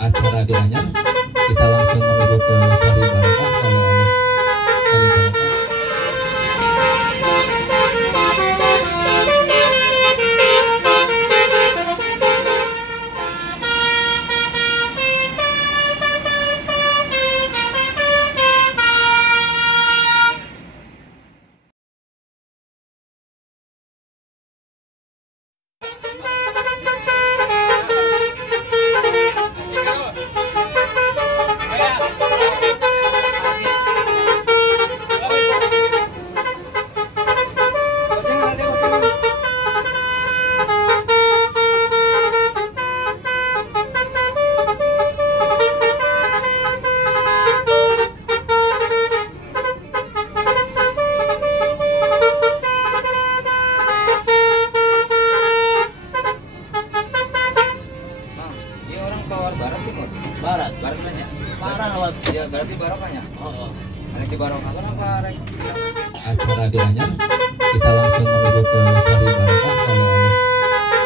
acara di Anyar, kita langsung menuju ke Sari Barokah oleh Sari Barokah. Barat. Barat mana? Parah lewat. Ya berarti Barokahnya. Oh. Ada di Barokah kenapa? Acara di Anyar, kita langsung menuju ke Sari Barokah oleh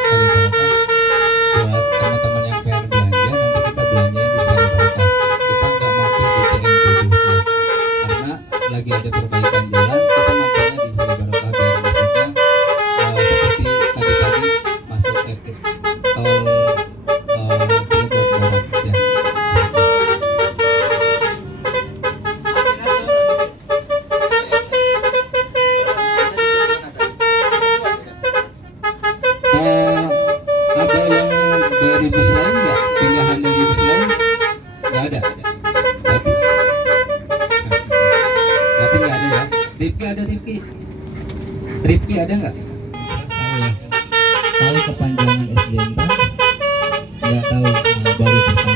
Sari Barokah. Buat teman-teman yang pengen belanja, nanti kita belanja di Sari Barokah. Kita nggak mampir di TN7 karena lagi ada perbaikan jalan. Kita mampirnya di Sari Barokah biar masuknya seperti tadi masuk exit tol Cilegon Barat ya. Ada yang dari bus lain nggak? Pindahan dari bus lain? Nggak ada. Berarti nggak ada ya. Rifki ada Rifki? Rifki ada nggak? Tahu kepanjangan SDN nggak tahu baru pertama.